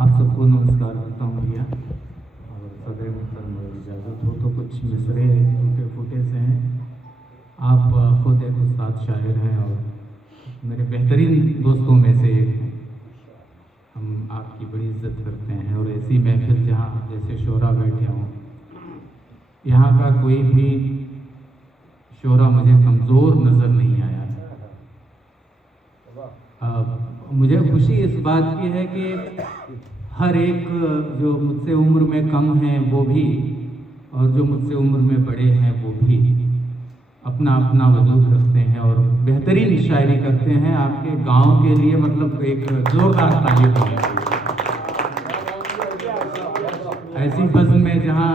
आप सबको नमस्कार करता हूँ भैया। और सदैव मोहतरम अगर इजाज़त हो तो कुछ मिसरे टूटे फूटे से हैं। आप खुद एक उस्ताद शायर हैं और मेरे बेहतरीन दोस्तों में से एक हैं। हम आपकी बड़ी इज्जत करते हैं और ऐसी महफिल जहाँ जैसे शोरा बैठे हों, यहाँ का कोई भी शोरा मुझे कमज़ोर नज़र नहीं आया। मुझे खुशी इस बात की है कि हर एक जो मुझसे उम्र में कम हैं वो भी और जो मुझसे उम्र में बड़े हैं वो भी अपना अपना वजूद रखते हैं और बेहतरीन शायरी करते हैं। आपके गांव के लिए मतलब एक जोरदार तारीफ है। ऐसी बज़्म में जहां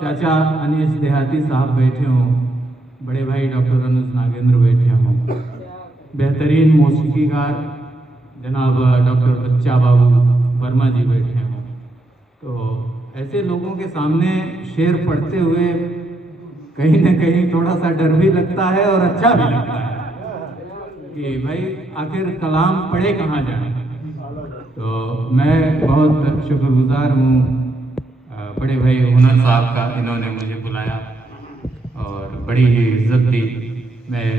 चाचा अनीस देहाती साहब बैठे हों, बड़े भाई डॉक्टर अनुज नागेंद्र बैठे हों, बेहतरीन मौसीकीकार जनाब डॉक्टर बच्चा बाबू वर्मा जी बैठे हों, तो ऐसे लोगों के सामने शेर पढ़ते हुए कहीं ना कहीं थोड़ा सा डर भी लगता है और अच्छा भी लगता है कि भाई आखिर कलाम पढ़े कहाँ जाए। तो मैं बहुत शुक्रगुजार हूँ बड़े भाई हुनर साहब का, इन्होंने मुझे बुलाया और बड़ी ही इज्जत दी। मैं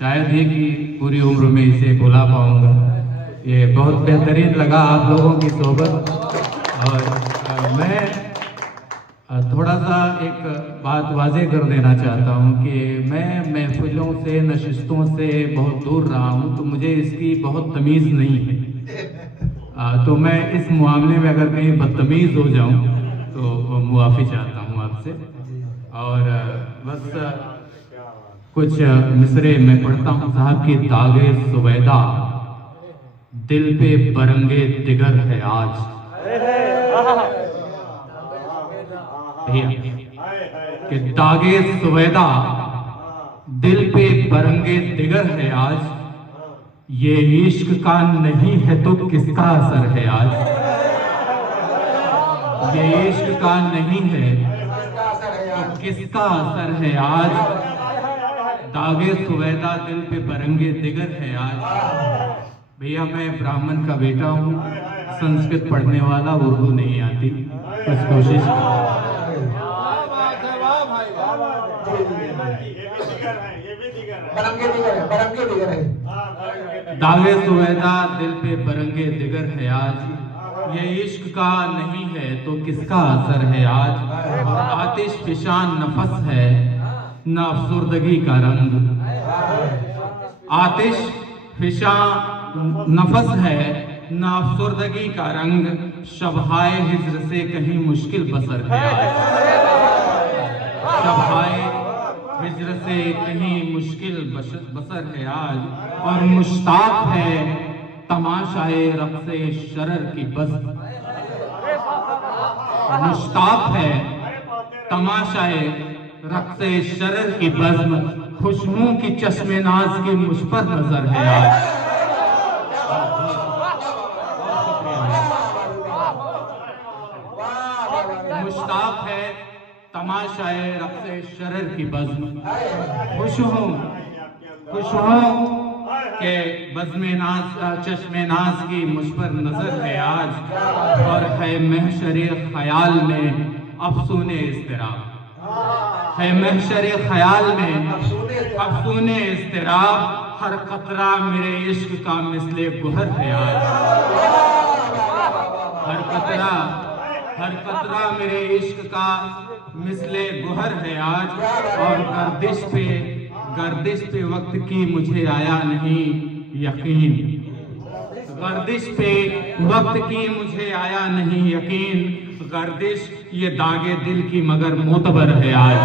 शायद ही कि पूरी उम्र में इसे भुला पाऊँगा। ये बहुत बेहतरीन लगा आप लोगों की सोबत। और मैं थोड़ा सा एक बात वाज़ेह कर देना चाहता हूँ कि मैं महफिलों से नशिस्तों से बहुत दूर रहा हूँ, तो मुझे इसकी बहुत तमीज़ नहीं है। तो मैं इस मामले में अगर कहीं बदतमीज़ हो जाऊँ तो मुआफ़ी चाहता हूँ आपसे। और बस कुछ मिसरे मैं पढ़ता हूँ साहब की। दागे सुबैदा दिल पे बरंगे दिगर है आज। कि दागे सुबैदा दिल पे बरंगे दिगर है आज, ये इश्क का नहीं है तो किसका असर है आज। ये इश्क का नहीं है तो किसका असर है आज। दागे सुबैदा दिल पे बरंगे दिगर है आज। भैया मैं ब्राह्मण का बेटा हूँ, संस्कृत पढ़ने वाला, उर्दू नहीं आती, बस कोशिश दागे सुबैदा दिल पे बरंगे दिगर है आज, ये इश्क का नहीं है तो किसका असर है आज। और आतिश फिशान नफस है न अफसुर्दगी का रंग। आतिश फिशान नफस है न अफसुर्दगी का रंग, शबहाए हिज्र से कहीं मुश्किल बसर है आज। शबहाए हिज्र से कहीं मुश्किल बसर है आज। और मुश्ताक है तमाशाए रक़्से शरर की बज़्म। मुश्ताक है तमाशाए रक़्से शरर की बज़्म, खुशबू की चश्मे नाज की मुझ पर नजर है आज। मुश्ताक है तमाशाए रक़्से शरर की बज़्म, खुश हूँ के बज़्मे नाज चश्मे नाज की मुझ पर नजर है आज। और है महशरे ख्याल में अफ़सूने इज़्तिराब। है महशरे ख्याल में अफ़सूने इज़्तिराब, हर कतरा मेरे इश्क का मिसले गुहर है आज। हर कतरा मेरे इश्क का मिसले गुहर है आज। और गर्दिश पे वक्त की मुझे आया नहीं यकीन। गर्दिश पे वक्त की मुझे आया नहीं यकीन, गर्दिश ये दागे दिल की मगर मोतबर है आज।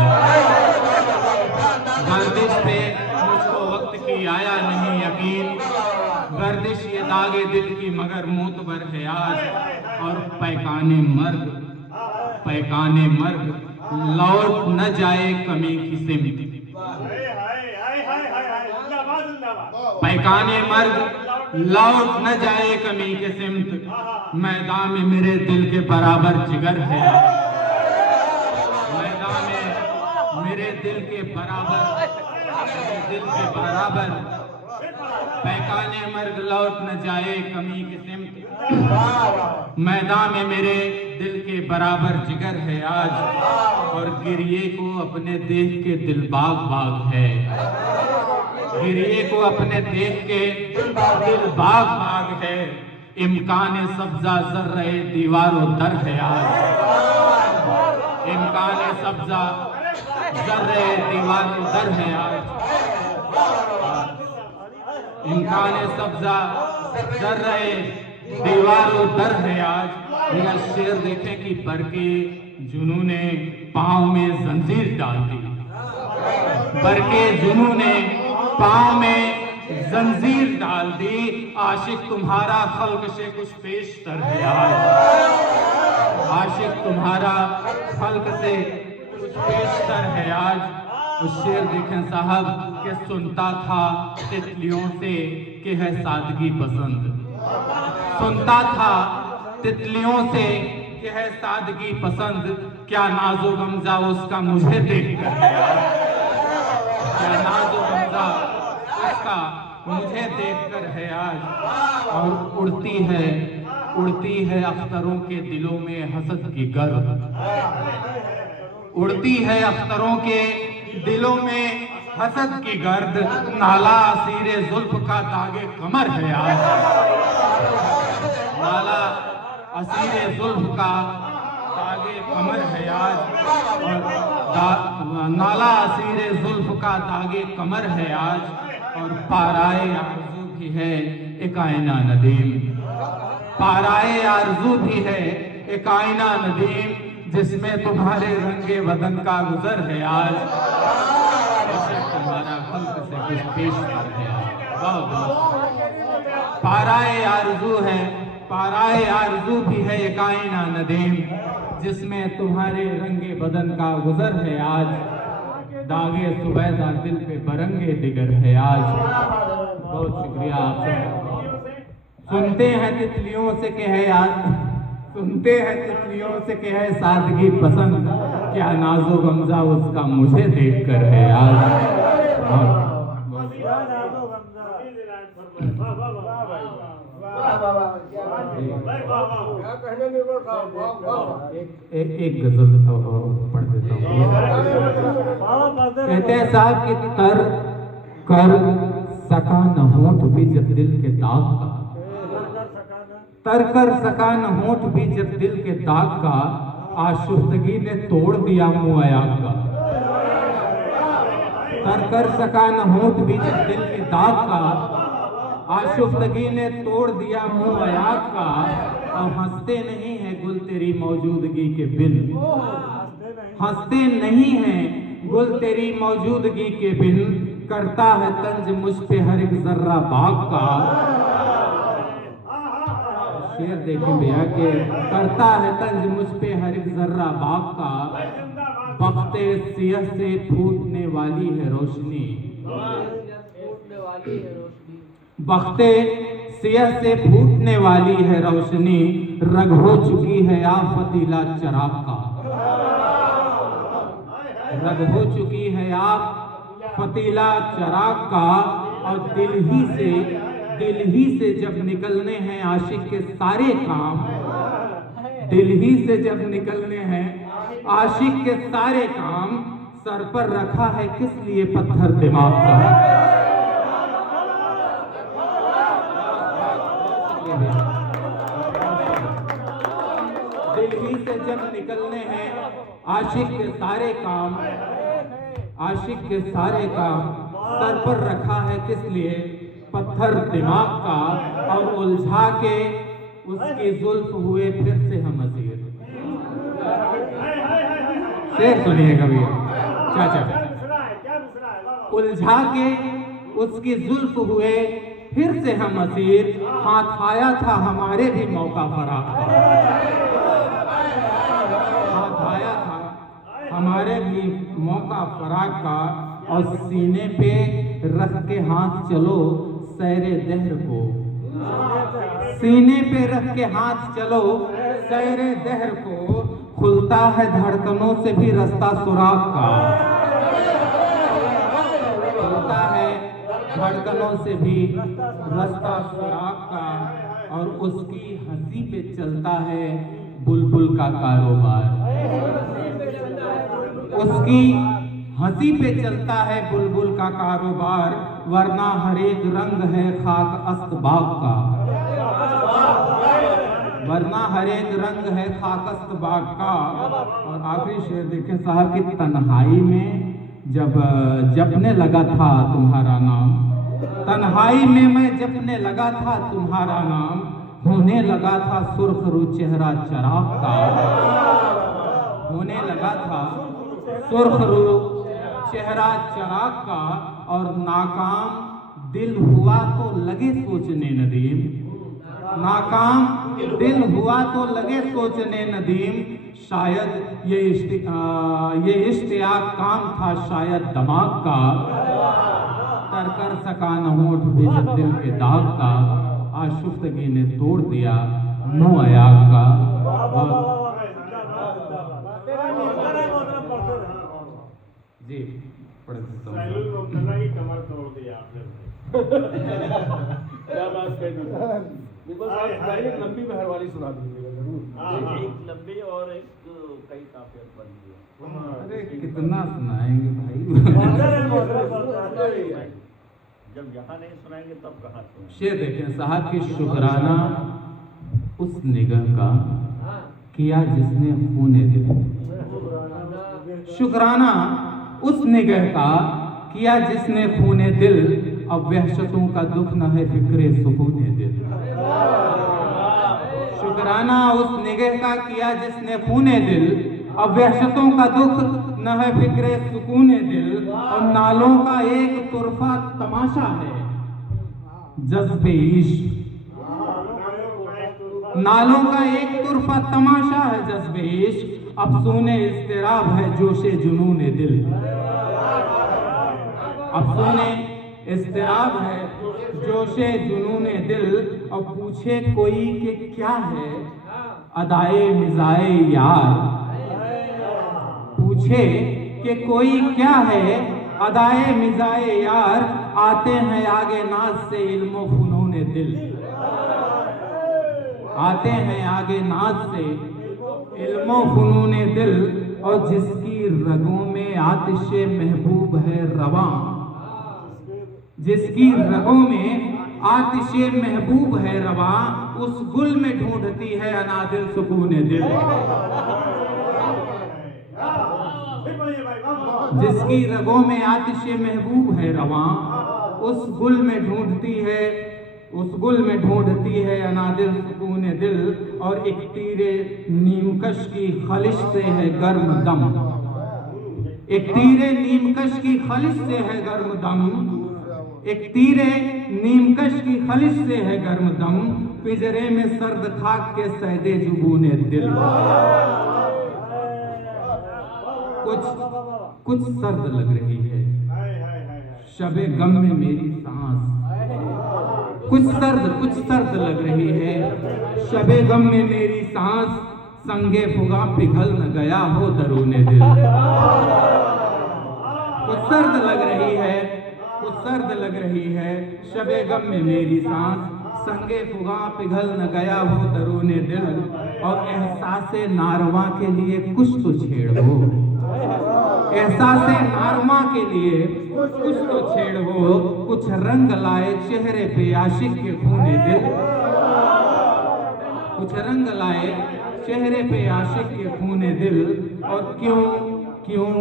गर्दिश पे मुझको वक्त की आया नहीं यकीन, गर्दिश ये दागे दिल की मगर मोतबर है आज। और पैकाने मर्ग लौट न जाए कमी की सिमत। पैकाने मर्ग लौट न जाए कमी के सिमत, मैदान में मेरे दिल के बराबर जिगर है। मैदान में मेरे दिल के बराबर पैकाने मर्ग लौट न जाए कमी की सिमत, मैदान में मेरे दिल के बराबर जिगर है आज, और गिरिए को अपने देख के दिल बाग बाग है, गिरिए को अपने देख के दिल बाग बाग है, इम्कान सब्जा जर्रे दीवारों दर है आज, इम्कान सब्जा जर्रे दीवारों दर है आज, इम्कान सब्जा जर्रे दीवारों दर है आज। मेरा शेर देखें कि बरके जुनू ने पांव में जंजीर डाल दी, बरके जुनू ने पांव में जंजीर डाल दी, आशिक तुम्हारा खल्क से कुछ पेश तर है आज, आशिक तुम्हारा खल्क से कुछ पेश तर है आज। उस शेर देखें साहब के सुनता था तितलियों से कि है सादगी पसंद, सुनता था तितलियों से कि है सादगी पसंद, क्या नाजो गमजा उसका मुझे देखकर है आज, क्या नाजो गमजा उसका मुझे देखकर है आज। और उड़ती है अख्तरों के दिलों में हसद की गर्द, उड़ती है अख्तरों के दिलों में हसद की गर्द, नाला असीरे जुल्फ का दागे कमर है आज, नाला असीरे जुल्फ का दागे कमर है आज, और नाला असीरे जुल्फ का दागे कमर है आज, और पाराए आरज़ू भी है एक आईना नदीम, पाराए आरज़ू भी है एक आईना नदीम, जिसमें तुम्हारे रंगे बदन का गुजर है आज, तुम्हारा खल्क से कुछ पेश कर है। पाराए आरज़ू है, पाराए आरज़ू भी है एक आईना नदीम, जिसमें तुम्हारे रंगे बदन का गुजर है आज, दागे सुबैदा दिल पे बरंगे दिगर है आज। बहुत शुक्रिया आप सबका। सुनते हैं तितलियों से कि है याद, सुनते हैं तितलियों से कि है सादगी पसंद, क्या नाजो गमजा उसका मुझे देखकर है आज। एक गजल पढ़ देता हूँ। कहते हैं साहब कि तर कर सका न होठ भी जब दिल के दाग का, तर कर सका न होठ भी जब दिल के दाग का, आशुफ्तगी ने तोड़ दिया मुँह अयाब का, तर कर सका न होठ भी जब दिल के दाग का, आशुफ्तगी ने तोड़ दिया मुँह अयाब का, और हंसते नहीं है गुल तेरी मौजूदगी के बिन, हंसते नहीं है गुल तेरी मौजूदगी के बिन, करता है तंज मुझ पे हर एक जर्रा बाग का। शेर देखें भैया के करता है तंज मुझ पे हर एक जर्रा बाग का, बख्ते सियह से फूटने वाली है रोशनी, बख्ते सियह से फूटने वाली है रोशनी, रग हो चुकी है आफतीला चराग का, रग हो चुकी है आप फतीला चराग का, और दिल ही से जब निकलने हैं आशिक के सारे काम, दिल ही से जब निकलने हैं आशिक के सारे काम, सर पर रखा है किस लिए पत्थर दिमाग का। दिल ही से जब निकलने हैं आशिक के सारे काम, आशिक के सारे काम, सर पर रखा है किस लिए पत्थर दिमाग का, और उलझा के उसकी जुल्फ हुए फिर से हम असीर। शेर सुनिए कभी चाचा, उलझा के उसकी जुल्फ हुए फिर से हम असीर, हाथ आया था हमारे भी मौका फराक का, हाथ आया था हमारे भी मौका फराक का, और सीने पे रख के हाथ चलो सैरे दहर को, सीने पे रख के हाथ चलो सैरे दहर को, खुलता है धड़कनों से भी रास्ता सुराग का, खुलता है धड़कनों से भी रास्ता सुराग का, और उसकी हंसी पे चलता है बुलबुल का कारोबार। उसकी हंसी पे चलता है बुलबुल का कारोबार, वरना हर एक रंग है खाक अस्तबाग का, वरना हर एक रंग है खाक अस्तबाग का। और आखिरी शेर देखें साहब की, तन्हाई में जब जपने लगा था तुम्हारा नाम, तन्हाई में मैं जपने लगा था तुम्हारा नाम, होने लगा था सुर्खरू चेहरा चराग का, होने लगा था सुर्खरू चेहरा चराग का। और नाकाम दिल हुआ तो लगे सोचने नदीम, नाकाम दिल हुआ तो लगे सोचने नदीम, शायद ये इश्तियाक काम था शायद दमाग का, तर कर सका न होठ भी जब दिल के दाग का, आशुफ्तगी ने तोड़ दिया नो अयाग का। जी पढ़ देता हूँ। कमर तोड़ दिया आपने। क्या बात कह दी। लंबी बहर वाली सुना दीजिएगा जरूर। एक लंबी और एक कई काफियत बन गई। अरे कितना सुनाएंगे भाई। जब यहाँ नहीं सुनाएंगे तब कहाँ सुनाएंगे। शेर देखें साहब की, शुक्राना उस निगाह का किया जिसने खूने दिल, शुक्राना उस निगाह का किया जिसने खूने दिल, अब वहशतों का दुख न है फिक्रे सुकूने दिल। शुक्राना उस निगाह का किया जिसने खूने दिल, अब वहशतों का दुख न है फिक्रे सुकूने दिल। और नालों का एक तुरफा तमाशा है जज्बे इश्क, नालों का एक तुरफा तमाशा है जज्बे इश्क, अफसूने इस्तिराब है जोशे जुनूने दिल, अफसूने इस्तिराब है जोशे जुनूने दिल। और पूछे कोई कि क्या है अदाए मिजाए यार, पूछे कि कोई क्या है अदाए मिजाए यार, आते हैं आगे नाज से इल्मो फुनूने दिल, आते हैं आगे नाज से इल्मो फुनूने दिल। और जिसकी रगों में आतिशे महबूब है रवां, जिसकी रगों में आतिशे महबूब है रवां, उस गुल में ढूंढती है अनादिल सुकूने दिल। जिसकी रगों में आतिशे महबूब है रवां, उस गुल में ढूंढती है, उस गुल में ढूंढती है अनादिल सुकूने दिल। और एक तीरे नीमकश की खलिश से है गर्म दम, एक तीरे नीमकश की खलिश से है गर्म दम, एक तीरे नीमकश की खलिश से है गर्म दम, पिंजरे में सर्द खाक के सैदे जुबूने दिल। कुछ सर्द लग रही है शबे गम में मेरी सांस, कुछ सर्द लग रही है शबे गम में मेरी सांस, संगे फुगा पिघल न गया हो दरूने दिल। कुछ सर्द लग रही है, कुछ सर्द लग रही है शबे गम में मेरी सांस, संगे फुगा पिघल न गया हो दरूने दिल। और एहसासे नारवा के लिए कुछ तो छेड़ो, एहसासे नारमा के लिए कुछ तो छेड़ो, कुछ रंग लाए चेहरे पे आशिक के खूने दिल, कुछ रंग लाए चेहरे पे आशिक के खूने दिल। और क्यों क्यों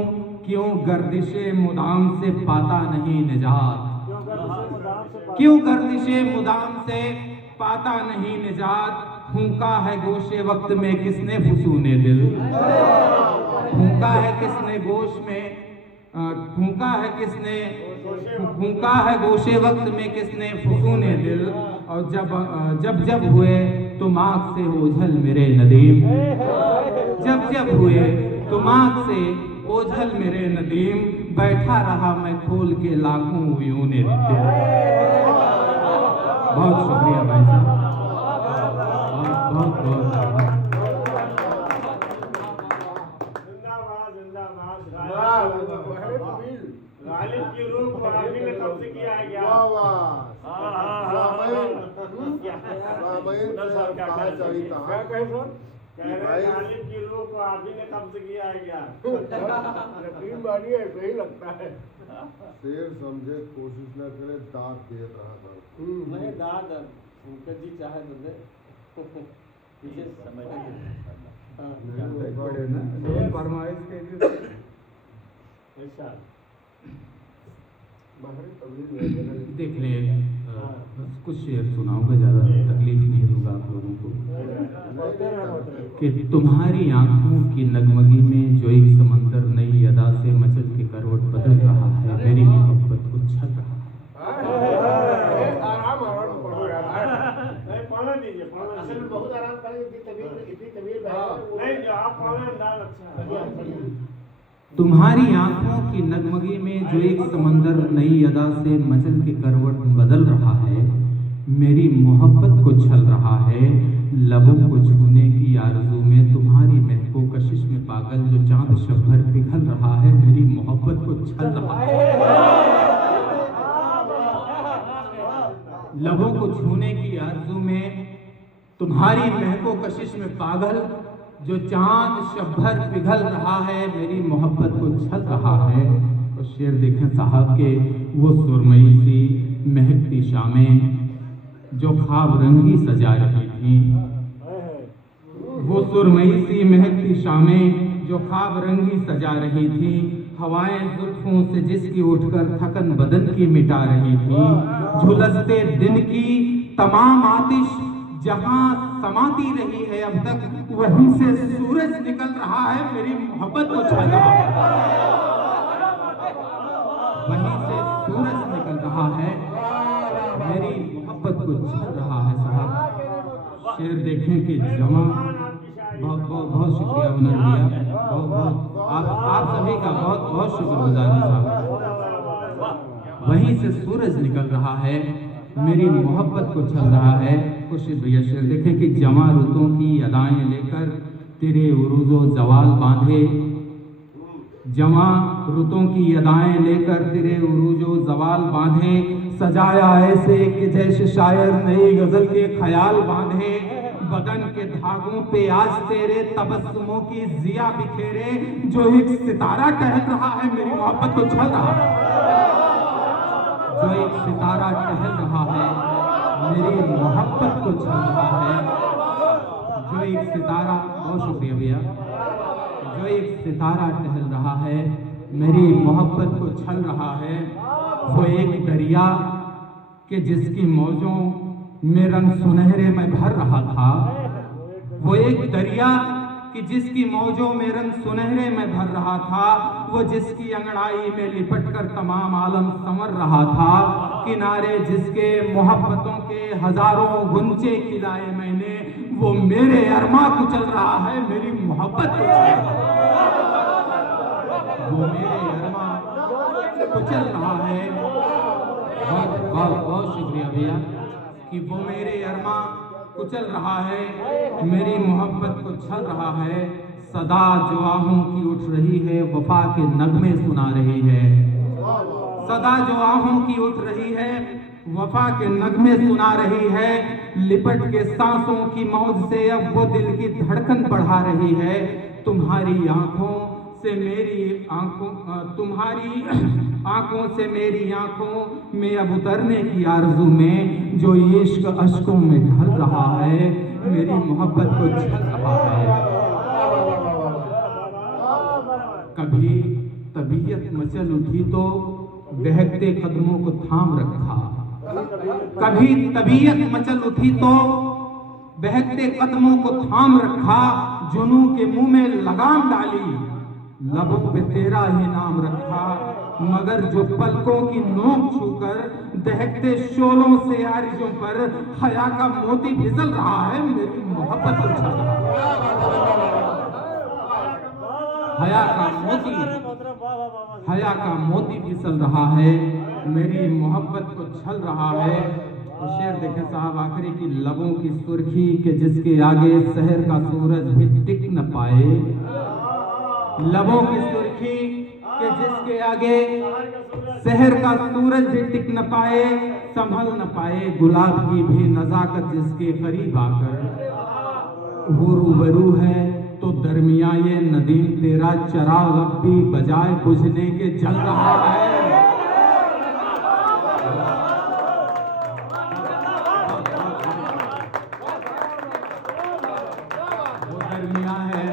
क्यों गर्दिशे मुदाम से पाता नहीं निजात, क्यों गर्दिशे मुदाम से पाता नहीं निजात, फूंका है गोशे वक्त में किसने फुसूने दिल, फूंका है किसने गोश में, फूंका है किसने, फूंका है गोशे वक्त में किसने फुसूने दिल। और जब जब हुए तुम आँख से ओझल मेरे नदीम, जब जब हुए तुम आँख से ओझल मेरे नदीम, बैठा रहा मैं खोल के लाखों यूने दिल। बहुत शुक्रिया भाई साहब, बहुत बहुत गालिब की रूह को आखिर में कब से किया गया। क्या कहे सर? कह रहे हैं गालिब की रूह को आप ही ने कब्ज किया है क्या? यकीन मानिए ऐसे ही लगता है। शेर समझे कोशिश न करे, दांत दे रहा था। नहीं दाद उनके जी चाहे तो दे पीछे समझ बड़े ना लोग फरमाइश के लिए ऐसा देख ले कुछ शेर सुनाऊंगा, ज़्यादा तकलीफ नहीं दूंगा आप लोगों को। कि तुम्हारी आंखों की नगमगी में जो एक समंदर नई अदा से मचल के करवट बदल रहा है, मेरी मोहब्बत को छल रहा है। आराम पढ़ो यार। नहीं पढ़ने दीजिए, असल में बहुत आराम करेंगे, इतनी तबीयत नहीं जो आप पढ़े अंदाज अच्छा है। तुम्हारी आंखों की नगमगी में जो एक समंदर नई अदा से मचल के करवट बदल रहा है, मेरी मोहब्बत को छल रहा है। लबों को छूने की आरज़ू में तुम्हारी महको कशिश में पागल जो चांद शब भर पिघल रहा है, मेरी मोहब्बत को छल रहा है। लबों को छूने की आरज़ू में तुम्हारी महको कशिश में पागल जो चांद शब भर पिघल रहा है, मेरी मोहब्बत को छल रहा है। तो शेर देखें साहब के, वो सुरमई सी महकती शामें जो ख्वाब रंगी सजा रही थी, वो सुरमई सी महकती शामें जो ख्वाब रंगी सजा रही थी, हवाएं जुल्फों से जिसकी उठकर थकन बदन की मिटा रही थी, झुलसते दिन की तमाम आतिश जहां समाती रही है अब तक, वहीं से सूरज निकल रहा है, मेरी मोहब्बत को छल रहा है। वहीं से सूरज निकल रहा है, मेरी मोहब्बत को छल रहा है साहब। शेर देखें कि जमा बहुत बहुत बहुत शुक्रिया हुनर भैया, बहुत बहुत आप सभी का बहुत बहुत शुक्रगुजार हूं साहब। वहीं से सूरज निकल रहा है, मेरी मोहब्बत को छल रहा है। खुर्शीद भैया शेर देखें कि जमा रुतों की अदाएं लेकर तेरे उरूजो जवाल बांधे, जमा रुतों की अदाएं लेकर तेरे उरूजो जवाल बांधे, सजाया ऐसे कि जैसे शायर नई गजल के ख्याल बांधे, बदन के धागों पे आज तेरे तबस्सुमों की जिया बिखेरे, जो एक सितारा टहल रहा है, मेरी मोहब्बत को छल रहा है। जो एक सितारा टहल रहा है, मेरी मोहब्बत को छल रहा है। जो एक सितारा, बहुत शुक्रिया भैया, जो एक सितारा टहल रहा है, मेरी मोहब्बत को छल रहा है। वो एक दरिया कि जिसकी मौजों में रंग सुनहरे में भर रहा था, वो एक दरिया कि जिसकी मौजों में रंग सुनहरे में भर रहा था, वो जिसकी अंगड़ाई में लिपटकर तमाम आलम संवर रहा था, किनारे जिसके मोहब्बतों के हजारों गुंचे खिलाए मैंने, वो मेरे अरमा कुचल रहा है, मेरी मोहब्बत कुचल रहा है। वो मेरे अरमा कुचल रहा है। बहुत बहुत बहुत शुक्रिया भैया कि वो मेरे अरमा कुचल रहा है, मेरी मोहब्बत को छल रहा है। सदा जो आहों की उठ रही है, वफा के नगमे सुना रही है। सदा जो आहों की उठ रही है, वफा के नगमे सुना रही है। लिपट के सांसों की मौज से अब वो दिल की धड़कन बढ़ा रही है। तुम्हारी आंखों से मेरी आंखों, तुम्हारी आंखों से मेरी आंखों में अब उतरने की आरज़ू में जो इश्क अश्कों में ढल रहा है, मेरी मोहब्बत को छल रहा है। कभी तबीयत मचल उठी तो बहकते कदमों को थाम रखा, कभी तबीयत मचल उठी तो बहकते कदमों को थाम रखा, जुनूं के मुंह में लगाम डाली, लबों पे तेरा ही नाम रखा, मगर जो पलकों की नोक छूकर दहकते शोलों से आरिज़ों पर हया का मोती फिसल रहा है, मेरी मोहब्बत को छल रहा है। हया का मोती, हया का मोती फिसल रहा है, मेरी मोहब्बत को छल रहा है। और शेर देखें साहब आखिरी की, लबों की सुर्खी के जिसके आगे शहर का सूरज भी टिक न पाए, लबों की सुर्खी के जिसके आगे शहर का सूरज भी टिक न पाए, संभल न पाए गुलाब की भी नजाकत जिसके करीब आकर, वो रूबरू है तो दरमिया ये नदीम तेरा चराग अब भी बजाय बुझने के जल रहा है। वो दरमिया है,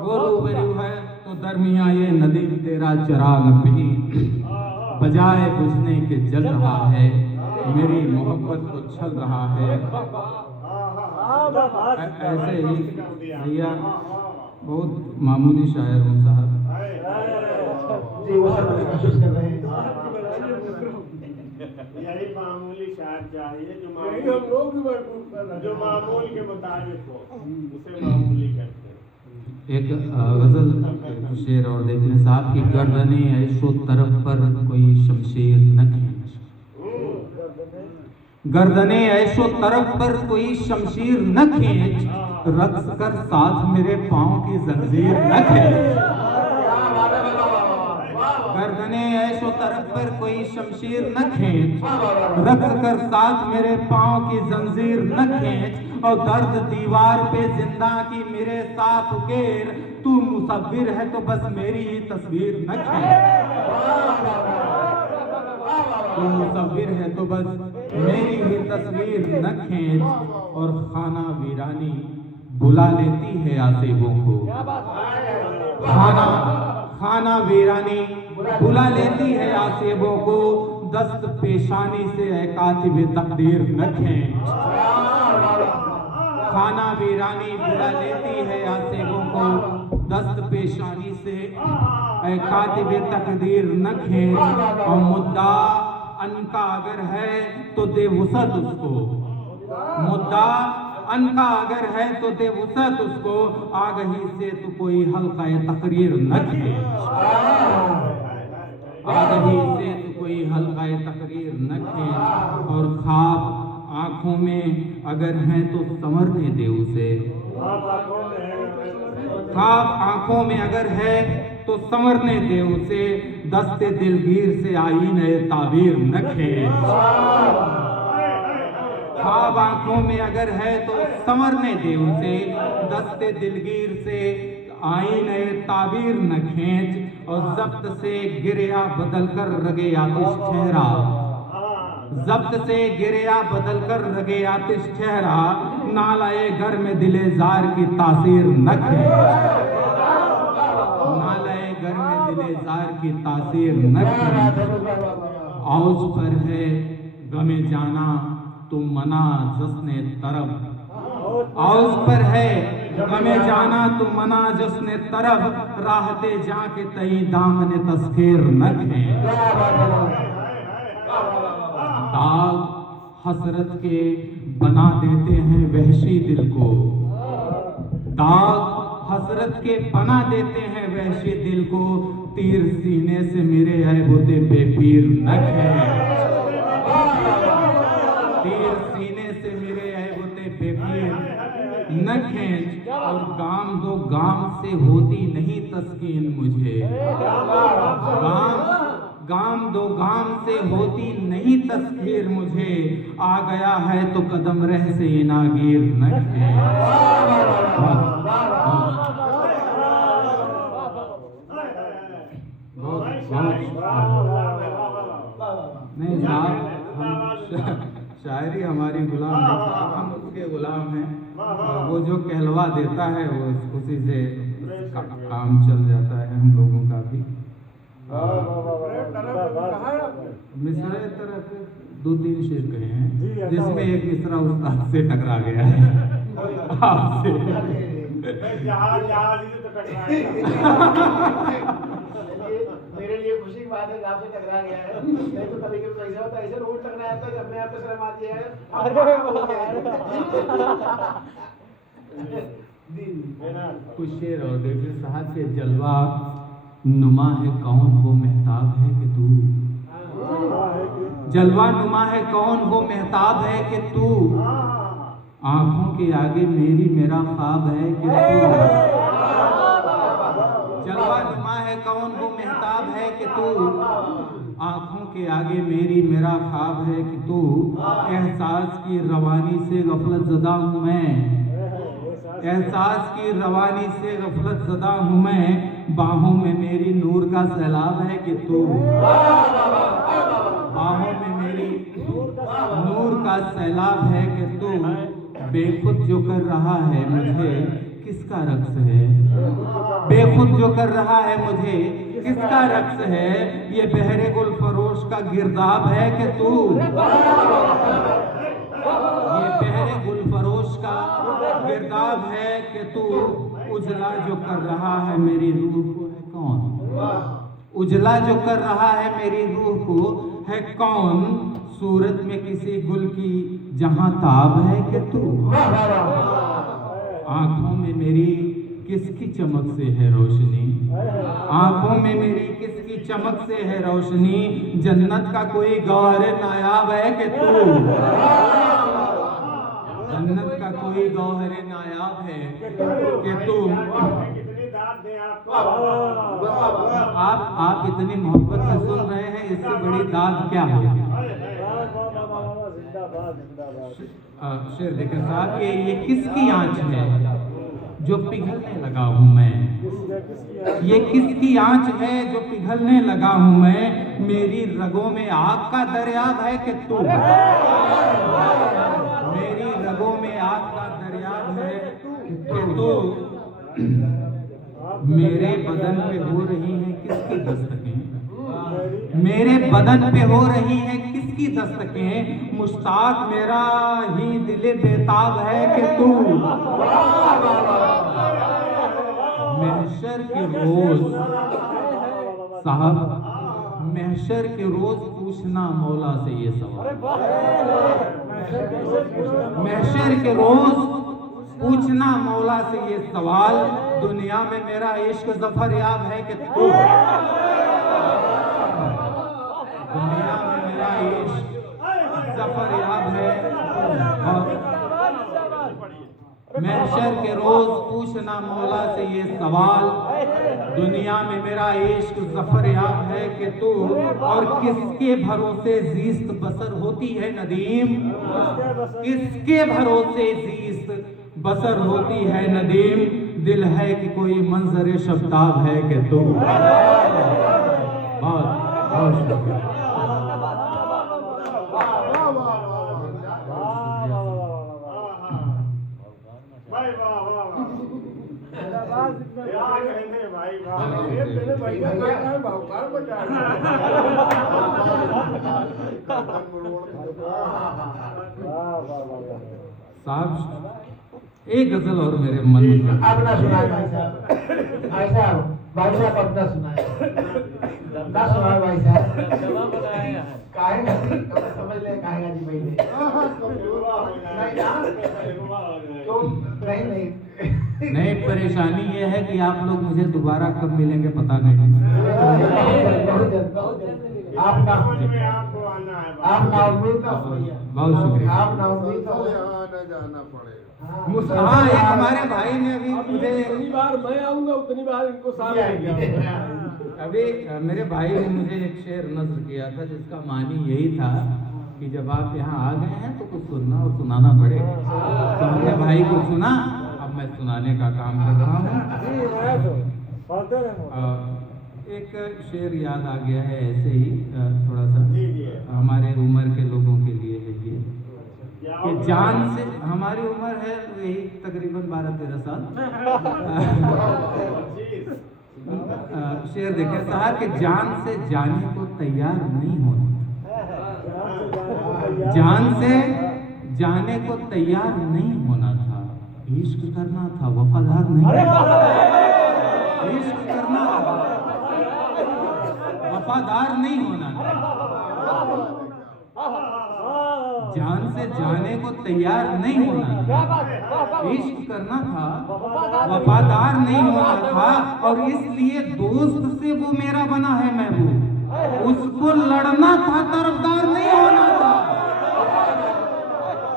वो रूबरू है तो दरमिया ये नदीम तेरा चराग अब भी बजाय बुझने के जल रहा है। मेरी मोहब्बत को छल रहा है। ऐसे ही भैया बहुत मामूली शायर हूँ साहब। जी वो सब महसूस कर रहे हैं। यही मामूली शायर चाहिए यही हम लोग भी महसूस कर रहे हैं। जो मामूल के मुताबिक हो उसे मामूली कहते हैं। एक गजल शेर और देखने साहब की गर्दने ऐशो तरफ पर कोई शमशीर न खींच, गर्दने ऐशो तरफ पर कोई शमशीर न खींच, रक्स कर साथ मेरे पाँव की जंजीर न खींच। गर्दने ऐशो तरफ पर कोई शमशीर न खींच, रक्स कर साथ मेरे पाँव की जंजीर न खींच। और दर्द दीवार पे जिंदा की मेरे साथ उकेर, तू मुसव्विर है तो बस मेरी ही तस्वीर न खींच। तू मुसव्विर है तो बस मेरी ही तस्वीर न खींच। और खाना वीरानी बुला लेती है आसेबों को, खाना वीरानी बुला लेती है आसेबों को, दस्त पेशानी से है कातिब तकदीर न खींच। खाना वीरानी बुला लेती है आसेबों को, दस्त पेशानी से है कातिब तकदीर न खींच। और मुद्दा अनका अगर है तो दे वुसअत उसको, मुद्दा अनका अगर है तो दे वुसअत उसको, आगही से तू कोई हल्का तकरीर न खींच। आगही से तू कोई हल्का तकरीर न खींच। और ख्वाब आंखों में अगर हैं तो संवरने दे उसे, ख्वाब आंखों में अगर है तो संवरने दे उसे, दस्ते दिलगीर से आईने ताबीर न खींच। ख्वाब आंखों में अगर है तो संवरने दे उसे, दस्ते दिलगीर से आईने ताबीर न खींच। और जब्त से गिरिया बदल कर रगे आतिश ठहरा, जब्त से गिरिया बदल कर रगे आतिश ठहरा, नालाए घर में दिले जार की तासीर न खींच। नालाए घर में दिले जार की तासीर न खींच। औज पर है गमे जाना तुम मना जस्ने तरफ, औज पर है गमे जाना तुम मना जस्ने तरफ, राहते जाके तई दामने तस्खीर न खींच। दाग हसरत के बना देते हैं वहशी दिल को, दाग हसरत के बना देते हैं वहशी दिल को, तीर सीने से मेरे ऐबोते बेपीर न खींच। तीर सीने से मेरे ऐबोते बेपीर न खींच। और गाम दो गाम से होती नहीं तस्कीन मुझे, गाम दो गाम से होती नहीं तस्कीर मुझे, आ गया है तो कदम रह से इनागीर न खींच। नहीं साहब, शायरी हमारी गुलाम नहीं, हम उसके गुलाम हैं। वो जो कहलवा देता है वो उसी से काम चल जाता है हम लोगों का भी। मिसरे तरफ 2-3 शेर कहे हैं, जिसमें एक मिसरा उस्ताद से टकरा गया है आपसे। मेरे लिए खुशी की बात है कि आपसे टकरा गया है, नहीं तो कभी कभी ऐसा होता है, ऐसे रोज टकराया था कि अपने आप पे शर्म आती है। कुछ शेर और देखिए साहब के जलवा नुमा है कौन वो मेहताब है कि तू, जलवा नुमा है कौन वो मेहताब है कि तू, आंखों के आगे मेरी मेरा ख्वाब है कि तू, जलवा नुमा है कौन वो मेहताब है कि तू, आंखों के आगे मेरा ख्वाब है कि तू, एहसास की रवानी से गफलत ज़दा हूँ मैं, एहसास की रवानी से गफलत ज़दा हूँ मैं, बाहों में मेरी नूर का सैलाब है कि तू, बाहों में मेरी नूर का सैलाब है कि तू, बेखुद जो कर रहा है मुझे किसका रक्स है, बेखुद जो कर रहा है मुझे किसका रक्स है, ये बहरे गुल फरोश का गिरदाब है कि तू, ये बहरे गुल फरोश का गिरदाब है कि तू, उजला जो कर रहा है मेरी रूह को है कौन, उजला जो कर रहा है मेरी रूह को है कौन, सूरत में किसी गुल की जहां ताब है कि तू, आंखों में मेरी किसकी चमक से है रोशनी, आंखों में मेरी किसकी चमक से है रोशनी, जन्नत का कोई गौहर नायाब है कि तू, जन्नत का कोई गौहर नायाब है कि तू। आप इतनी मोहब्बत से सुन रहे हैं, इससे बड़ी दाद क्या होगी। शेर देखें साहब, ये किसकी आंच है जो पिघलने लगा हूं मैं, ये किसकी आंच है जो पिघलने लगा हूं मैं, मेरी रगों में आग का दरियाब है कि तू, मेरी रगों में आग का दरियाब है कि तू, मेरे बदन पे हो रही है किसकी दस्तकें, मेरे बदन पे हो रही है किसकी दस्तकें, मुश्ताक मेरा ही दिल बेताब है कि तू, महशर के रोज साहब, महशर के रोज पूछना मौला से ये सवाल, महशर के रोज पूछना मौला से ये सवाल, दुनिया में मेरा इश्क जफर याब है कि तू, दुनिया में मेरा इश्क जफर याब है, और महशर के रोज पूछना मौला से ये सवाल, दुनिया में मेरा इश्क जफर याब है कि तू, और किसके भरोसे जीस्त बसर होती है नदीम, किसके भरोसे जीस्त बसर होती है नदीम, दिल है कि कोई मंजर शब्दाब है कि तू। बहुत बहुत शुक्रिया। साहब एक गजल और मेरे मन में अपना सुनाए भाई साहब, भाई साहब अपना सुनाए, ना सुनाए भाई साहब, काहेगा समझ ले, काहेगा जी पहले नहीं, परेशानी ये है कि आप लोग मुझे दोबारा कब मिलेंगे पता नहीं। आप ना बहुत शुक्रिया। आप ना उम्मीद तो आना जाना पड़ेगा। हाँ, एक हमारे भाई ने अभी मुझे, जितनी बार मैं आऊंगा उतनी बार इनको साथ लेके अभी मेरे भाई ने मुझे एक शेर नज़्र किया था जिसका मानी यही था कि जब आप यहाँ आ गए हैं तो कुछ सुनना और सुनाना पड़ेगा। तो हमने भाई को सुना, अब मैं सुनाने का काम कर रहा हूँ। एक शेर याद आ गया है ऐसे ही थोड़ा सा हमारे उम्र के लोगों के लिए है ये, कि जान से, हमारी उम्र है यही तकरीबन 12-13 साल। शेर देखें साहब, कि जान से जाने को तैयार नहीं होना, जान से जाने को तैयार नहीं होना था, इश्क करना था, वफादार नहीं, इश्क करना था, वफादार नहीं होना था, जान से जाने को तैयार नहीं होना था, इश्क करना था, वफादार नहीं होना था, और इसलिए दोस्त से वो मेरा बना है महबूब, उसको लड़ना था, तरफदार नहीं होना था,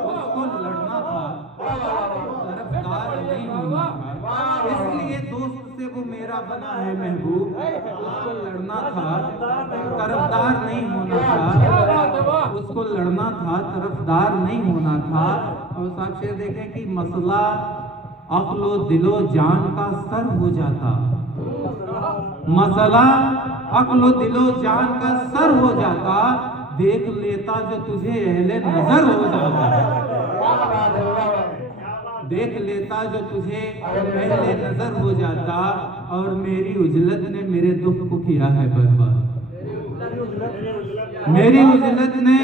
उसको लड़ना था, तरफदार नहीं होना था, इसलिए दोस्त से को मेरा बना है महबूब, उसको लड़ना था तरफदार नहीं होना था, उसको लड़ना था तरफदार नहीं होना था। और साहब शेर देखें कि मसला अक्लो दिलो जान का सर हो जाता, मसला अक्लो दिलो जान का सर हो जाता, देख लेता जो तुझे अहले नजर हो जाता, देख लेता जो तुझे अहले नजर हो जाता। और मेरी उजलत ने मेरे दुख को किया है बर्बाद, मेरी उजलत ने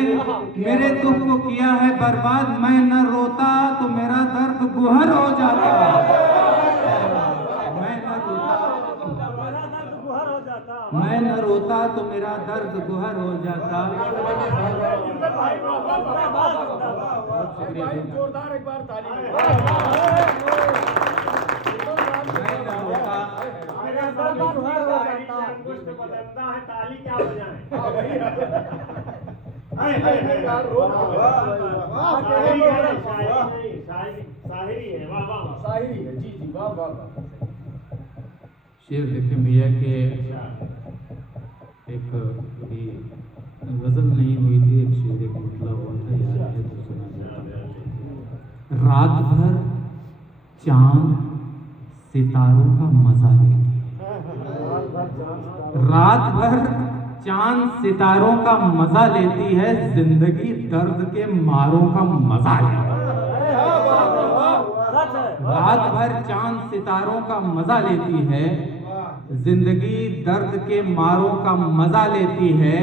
मेरे दुख को किया है बर्बाद। मैं न रोता तो मेरा दर्द गुहर हो जाता, मैं न रोता तो मेरा दर्द गुहर हो जाता। जोरदार एक बार ताली। ताली क्या बजाएं? शायरी है, वाह वाह शायरी है, जी जी, वाह वाह वाह। शेर देखें भैया के एक कभी गजल नहीं हुई थी, एक शेर एक मतलब हुआ था, याद है तो सुना जाता। रात भर चांद सितारों का मजा लेती है, रात भर चांद सितारों का मजा लेती है, जिंदगी दर्द के मारों का मजा लेती है। रात भर चांद सितारों का मजा लेती है, जिंदगी दर्द के मारों का मजा लेती है।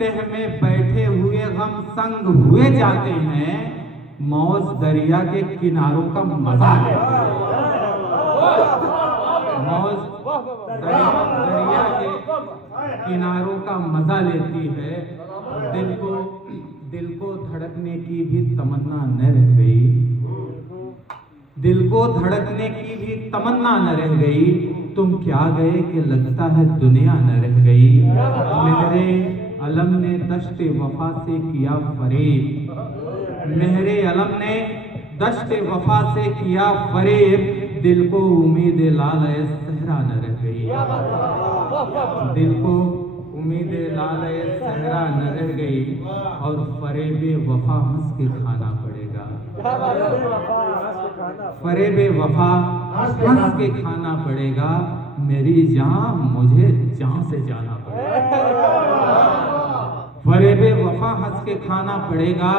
तह में बैठे हुए गम संग हुए जाते हैं, मौज दरिया के किनारों का मजा लेती है, मौज दरिया के किनारों का मजा लेती है। दिल को धड़कने की भी तमन्ना न रह गई, दिल को धड़कने की भी तमन्ना न रह गई। तुम क्या गए कि लगता है दुनिया न रह गई। मेरे अलम ने दश्ते वफा से किया फरेब, मेरे अलम ने दश्ते वफा से किया फरेब। दिल को उम्मीद लाल सहरा न रह गई, दिल को उम्मीद लाल सहरा न रह गई। और फरेबे वफा हंस के खाना पड़ेगा, फरेबे वफा हंस के खाना पड़ेगा। मेरी जान मुझे जान से जाना पड़ेगा, फरेबे वफा हंस के खाना पड़ेगा।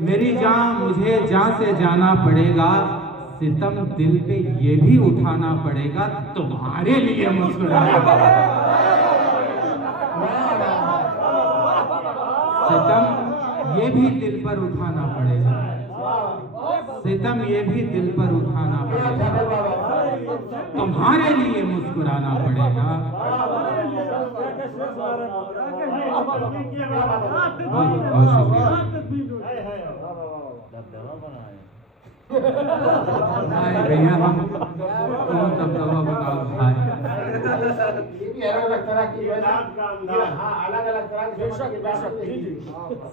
मेरी जान मुझे जान से जाना पड़ेगा। सितम दिल पे ये भी उठाना पड़ेगा, तुम्हारे लिए मुस्कुराना पड़ेगा। सितम ये भी दिल पर उठाना पड़ेगा, सितम ये भी दिल पर उठाना पड़ेगा, तुम्हारे लिए मुस्कुराना पड़ेगा। बहुत शुक्रिया भैया, हम कौन दबदबा बनाओ भाई।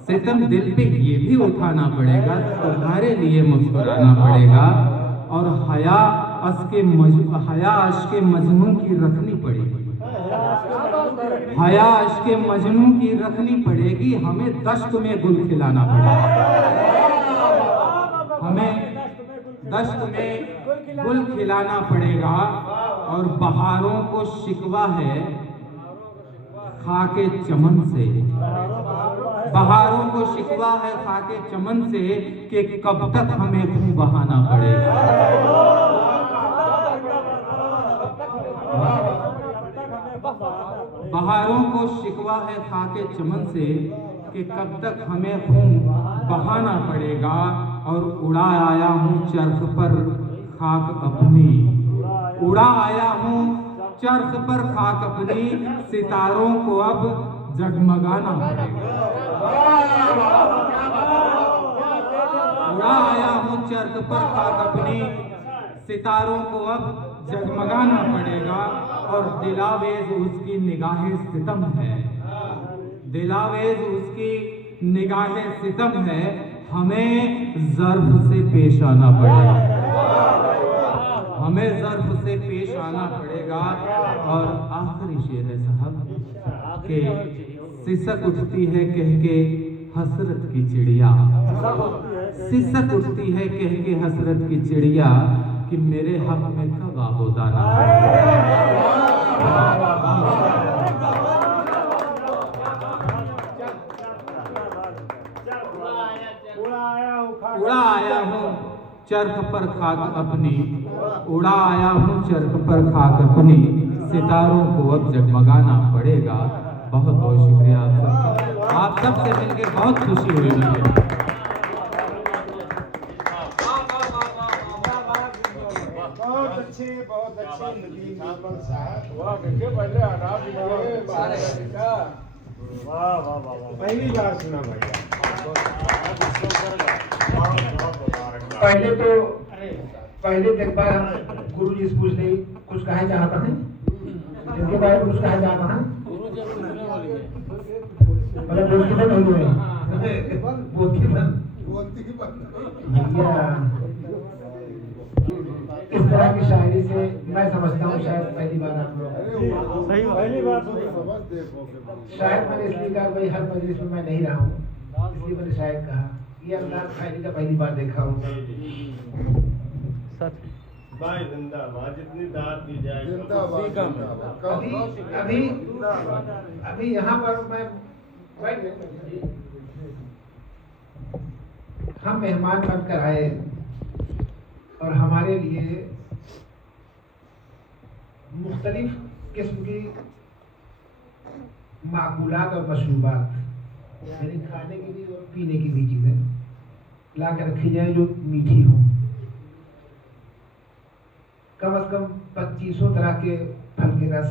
सितम दिल पे ये भी उठाना पड़ेगा, तुम्हारे लिए मुस्कुराना पड़ेगा। और हया अश्क मजनू की रखनी पड़ेगी, हया अश्क मजनू की रखनी पड़ेगी। हमें दश्त में गुल खिलाना पड़ेगा, हमें दश्त में गुल खिलाना पड़ेगा। और बहारों को शिकवा है खाके चमन से, बहारों को शिकवा है खाके चमन से कि कब तक हमें खून बहाना पड़ेगा। बहारों को शिकवा है खाके चमन से कि कब तक हमें खून बहाना पड़ेगा। और उड़ा आया हूँ चरख पर खाक अपनी, उड़ा आया हूँ चरख पर खाक अपनी। सितारों को अब जगमगाना पड़ेगा, उड़ा आया हूँ चरख पर खाक अपनी। सितारों को अब जगमगाना पड़ेगा। और दिलावेज उसकी निगाहें सितम है, दिलावेज उसकी निगाहें सितम है। हमें ज़र्फ से पेश आना पड़ेगा, हमें ज़र्फ से पेश आना पड़ेगा। और आखिरी शेर है साहब कि सिसक उठती है कह के हसरत की चिड़िया, सिसक उठती है कह के हसरत की चिड़िया कि मेरे हक में कब आबोदाना। उड़ा आया हूँ चरख पर खाक अपनी, उड़ा आया हूँ चरख पर खाक अपनी, सितारों को अब जगमगाना पड़ेगा। बहुत बहुत शुक्रिया आप सबका, आप सबसे मिलकर बहुत खुशी हुई मुझे। बहुत अच्छे नदीम निर्मल साहब। वाह देखिए पहले आदाब दीजिए का वाह वाह वाह वाह, पहली बार सुना भैया। पहले तो एक बार गुरु जी से पूछ ली कुछ कहा चाहता है, इनके बारे में कुछ कहा चाहता है, मतलब बोलती बंद हो गई, बोलती बंद भैया। इस तरह की शायरी से मैं समझता हूँ शायद पहली बार आप लोग पहली बार समझ देखो शायद मैंने इसलिए कहा भाई हर मजलिस में मैं नहीं रहा हूँ, इसलिए मैंने शायद कहा ये अंदाज शायरी का पहली बार देखा हूँ। भाई जिंदाबाद, जितनी दाद दी जाए जिंदाबाद। अभी यहाँ पर मैं हम मेहमान बनकर आए और हमारे लिए मुख्तलिफ किस्म की माकूलात और मशरूबात यानी खाने की भी और पीने की भी चीज़ें ला कर रखी जाए जो मीठी हो। कम से कम 2500 तरह के फल के रस